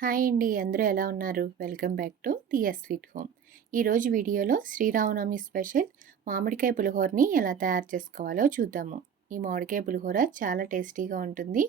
Hi అండి. అందరూ ఎలా ఉన్నారు? Welcome back to Diya sweet home. ఈరోజు వీడియోలో శ్రీరామనవమి స్పెషల్ మామిడికాయ పులిహోరని ఎలా తయారు చేసుకోవాలో చూద్దాము. ఈ మామిడికాయ పులిహోర చాలా టేస్టీగా ఉంటుంది.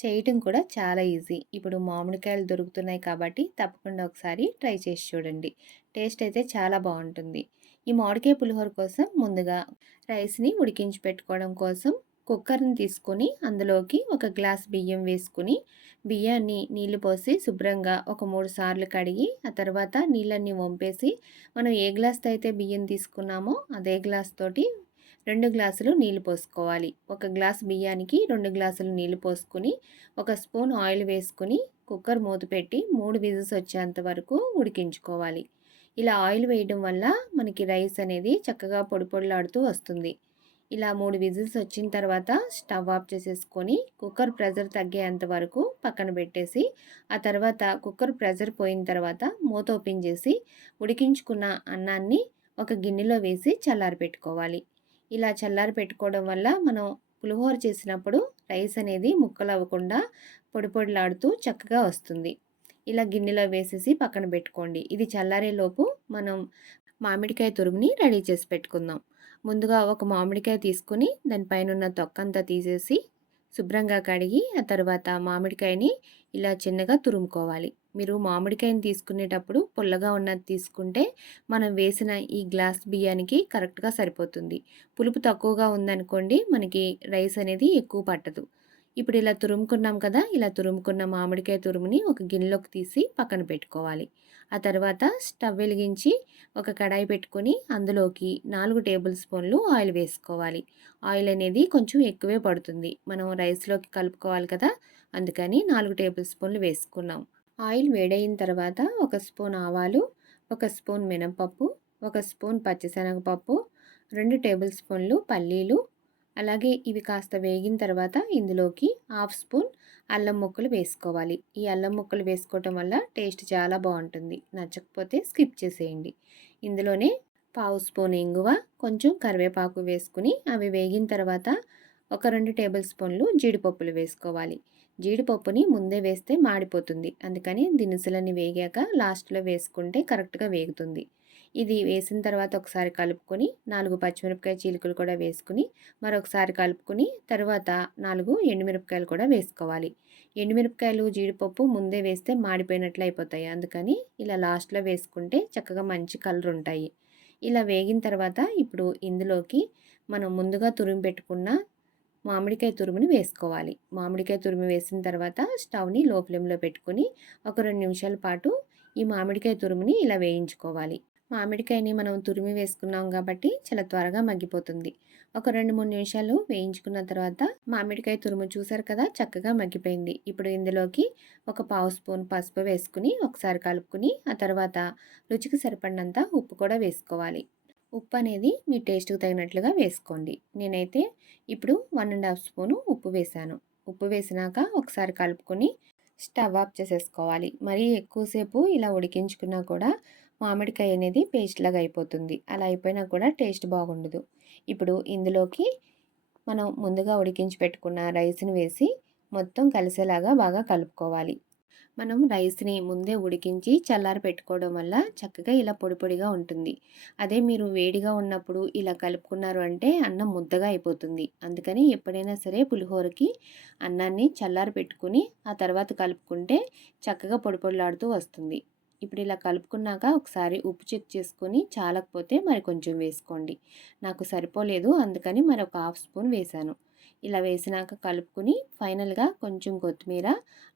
చేయటం కూడా చాలా ఈజీ. ఇప్పుడు మామిడికాయలు దొరుకుతున్నాయి కాబట్టి తప్పకుండా ఒకసారి ట్రై చేసి చూడండి. టేస్ట్ అయితే చాలా బాగుంటుంది. ఈ మామిడికాయ పులిహోర కోసం ముందుగా రైస్ని ఉడికించి పెట్టుకోవడం కోసం కుక్కర్ని తీసుకొని అందులోకి ఒక గ్లాస్ బియ్యం వేసుకుని బియ్యాన్ని నీళ్ళు పోసి శుభ్రంగా ఒక మూడు సార్లు కడిగి ఆ తర్వాత నీళ్ళన్నీ వంపేసి మనం ఏ గ్లాస్తో అయితే బియ్యం తీసుకున్నామో అదే గ్లాస్ తోటి రెండు గ్లాసులు నీళ్ళు పోసుకోవాలి. ఒక గ్లాస్ బియ్యానికి రెండు గ్లాసులు నీళ్ళు పోసుకుని ఒక స్పూన్ ఆయిల్ వేసుకుని కుక్కర్ మూత పెట్టి మూడు విజిల్స్ వచ్చేంత వరకు ఉడికించుకోవాలి. ఇలా ఆయిల్ వేయడం వల్ల మనకి రైస్ అనేది చక్కగా పొడిపొడిలాడుతూ వస్తుంది. ఇలా మూడు విజిల్స్ వచ్చిన తర్వాత స్టవ్ ఆఫ్ చేసేసుకొని కుక్కర్ ప్రెజర్ తగ్గేంత వరకు పక్కన పెట్టేసి ఆ తర్వాత కుక్కర్ ప్రెజర్ పోయిన తర్వాత మూత ఓపెన్ చేసి ఉడికించుకున్న అన్నాన్ని ఒక గిన్నెలో వేసి చల్లారి పెట్టుకోవాలి. ఇలా చల్లారి పెట్టుకోవడం వల్ల మనం పులిహోర చేసినప్పుడు రైస్ అనేది ముక్కలు అవ్వకుండా పొడి పొడిలాడుతూ చక్కగా వస్తుంది. ఇలా గిన్నెలో వేసేసి పక్కన పెట్టుకోండి. ఇది చల్లారేలోపు మనం మామిడికాయ తురుముని రెడీ చేసి పెట్టుకుందాం. ముందుగా ఒక మామిడికాయ తీసుకుని దానిపైన ఉన్న తొక్కంతా తీసేసి శుభ్రంగా కడిగి ఆ తర్వాత మామిడికాయని ఇలా చిన్నగా తురుముకోవాలి. మీరు మామిడికాయని తీసుకునేటప్పుడు పుల్లగా ఉన్నది తీసుకుంటే మనం వేసిన ఈ గ్లాస్ బియ్యానికి కరెక్ట్గా సరిపోతుంది. పులుపు తక్కువగా ఉందనుకోండి మనకి రైస్ అనేది ఎక్కువ పట్టదు. ఇప్పుడు ఇలా తురుముకున్నాం కదా! ఇలా తురుముకున్న మామిడికాయ తురుముని ఒక గిన్నెలోకి తీసి పక్కన పెట్టుకోవాలి. ఆ తర్వాత స్టవ్ వెలిగించి ఒక కడాయి పెట్టుకొని అందులోకి నాలుగు టేబుల్ స్పూన్లు ఆయిల్ వేసుకోవాలి. ఆయిల్ అనేది కొంచెం ఎక్కువే పడుతుంది. మనం రైస్లోకి కలుపుకోవాలి కదా! అందుకని నాలుగు టేబుల్ స్పూన్లు వేసుకున్నాం. ఆయిల్ వేడైన తర్వాత ఒక స్పూన్ ఆవాలు ఒక స్పూన్ మినపప్పు ఒక స్పూన్ పచ్చిశనగపప్పు రెండు టేబుల్ స్పూన్లు పల్లీలు అలాగే ఇవి కాస్త వేగిన తర్వాత ఇందులోకి హాఫ్ స్పూన్ అల్లం ముక్కలు వేసుకోవాలి. ఈ అల్లం ముక్కలు వేసుకోవటం వల్ల టేస్ట్ చాలా బాగుంటుంది. నచ్చకపోతే స్కిప్ చేసేయండి. ఇందులోనే పావు స్పూన్ ఇంగువ కొంచెం కరివేపాకు వేసుకుని అవి వేగిన తర్వాత ఒక రెండు టేబుల్ స్పూన్లు జీడిపప్పులు వేసుకోవాలి. జీడిపప్పుని ముందే వేస్తే మాడిపోతుంది. అందుకని దినుసులన్నీ వేగాక లాస్ట్లో వేసుకుంటే కరెక్ట్గా వేగుతుంది. ఇది వేసిన తర్వాత ఒకసారి కలుపుకొని నాలుగు పచ్చిమిరపకాయ చీలికలు కూడా వేసుకుని మరొకసారి కలుపుకొని తర్వాత నాలుగు ఎండుమిరపకాయలు కూడా వేసుకోవాలి. ఎండుమిరపకాయలు జీడిపప్పు ముందే వేస్తే మాడిపోయినట్లు అయిపోతాయి. అందుకని ఇలా లాస్ట్లో వేసుకుంటే చక్కగా మంచి కలర్ ఉంటాయి. ఇలా వేగిన తర్వాత ఇప్పుడు ఇందులోకి మనం ముందుగా తురిమి పెట్టుకున్న మామిడికాయ తురుముని వేసుకోవాలి. మామిడికాయ తురుము వేసిన తర్వాత స్టవ్ని లో ఫ్లేమ్లో పెట్టుకొని ఒక రెండు నిమిషాల పాటు ఈ మామిడికాయ తురుముని ఇలా వేయించుకోవాలి. మామిడికాయని మనం తురిమి వేసుకున్నాం కాబట్టి చాలా త్వరగా మగ్గిపోతుంది. ఒక రెండు మూడు నిమిషాలు వేయించుకున్న తర్వాత మామిడికాయ తురుము చూసారు కదా చక్కగా మగ్గిపోయింది. ఇప్పుడు ఇందులోకి ఒక పావు స్పూన్ పసుపు వేసుకుని ఒకసారి కలుపుకుని ఆ తర్వాత రుచికి సరిపడినంత ఉప్పు కూడా వేసుకోవాలి. ఉప్పు అనేది మీ టేస్ట్కి తగినట్లుగా వేసుకోండి. నేనైతే ఇప్పుడు వన్ అండ్ హాఫ్ స్పూను ఉప్పు వేసాను. ఉప్పు వేసినాక ఒకసారి కలుపుకొని స్టవ్ ఆఫ్ చేసేసుకోవాలి. మరీ ఎక్కువసేపు ఇలా ఉడికించుకున్నా కూడా మామిడికాయ అనేది పేస్ట్ లాగా అయిపోతుంది. అలా అయిపోయినా కూడా టేస్ట్ బాగుండదు. ఇప్పుడు ఇందులోకి మనం ముందుగా ఉడికించి పెట్టుకున్న రైస్ని వేసి మొత్తం కలిసేలాగా బాగా కలుపుకోవాలి. మనం రైస్ని ముందే ఉడికించి చల్లారి పెట్టుకోవడం వల్ల చక్కగా ఇలా పొడి పొడిగా ఉంటుంది. అదే మీరు వేడిగా ఉన్నప్పుడు ఇలా కలుపుకున్నారు అంటే అన్నం ముద్దగా అయిపోతుంది. అందుకని ఎప్పుడైనా సరే పులిహోరకి అన్నాన్ని చల్లారి పెట్టుకుని ఆ తర్వాత కలుపుకుంటే చక్కగా పొడి పొడిలాడుతూ వస్తుంది. ఇప్పుడు ఇలా కలుపుకున్నాక ఒకసారి ఉప్పు చెక్ చేసుకొని చాలకపోతే మరి కొంచెం వేసుకోండి. నాకు సరిపోలేదు అందుకని మరి ఒక హాఫ్ స్పూన్ వేశాను. ఇలా వేసినాక కలుపుకుని ఫైనల్గా కొంచెం కొత్తిమీర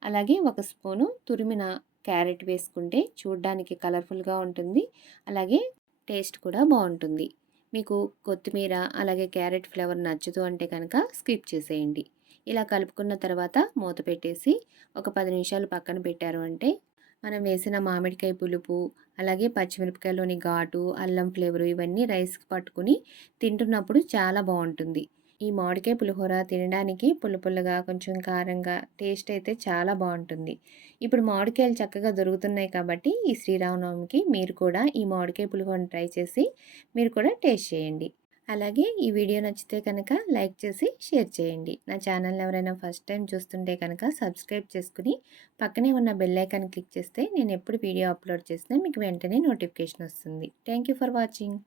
అలాగే ఒక స్పూను తురిమిన క్యారెట్ వేసుకుంటే చూడ్డానికి కలర్ఫుల్గా ఉంటుంది అలాగే టేస్ట్ కూడా బాగుంటుంది. మీకు కొత్తిమీర అలాగే క్యారెట్ ఫ్లేవర్ నచ్చదు అంటే కనుక స్కిప్ చేసేయండి. ఇలా కలుపుకున్న తర్వాత మూత పెట్టేసి ఒక పది నిమిషాలు పక్కన పెట్టారు అంటే మనం వేసిన మామిడికాయ పులుపు అలాగే పచ్చిమిరపకాయలోని ఘాటు అల్లం ఫ్లేవరు ఇవన్నీ రైస్కి పట్టుకుని తింటున్నప్పుడు చాలా బాగుంటుంది. ఈ మామిడికాయ పులిహోర తినడానికి పుల్ల పుల్లగా కొంచెం కారంగా టేస్ట్ అయితే చాలా బాగుంటుంది. ఇప్పుడు మామిడికాయలు చక్కగా దొరుకుతున్నాయి కాబట్టి ఈ శ్రీరామనవమికి మీరు కూడా ఈ మామిడికాయ పులిహోరను ట్రై చేసి మీరు కూడా టేస్ట్ చేయండి. అలాగే ఈ వీడియో నచ్చితే కనుక లైక్ చేసి షేర్ చేయండి. నా ఛానల్ ఎవరైనా ఫస్ట్ టైం చూస్తుంటే కనుక సబ్స్క్రైబ్ చేసుకుని పక్కనే ఉన్న బెల్ ఐకాన్ క్లిక్ చేస్తే నేను ఎప్పుడు వీడియో అప్లోడ్ చేసినా మీకు వెంటనే నోటిఫికేషన్ వస్తుంది. Thank for watching.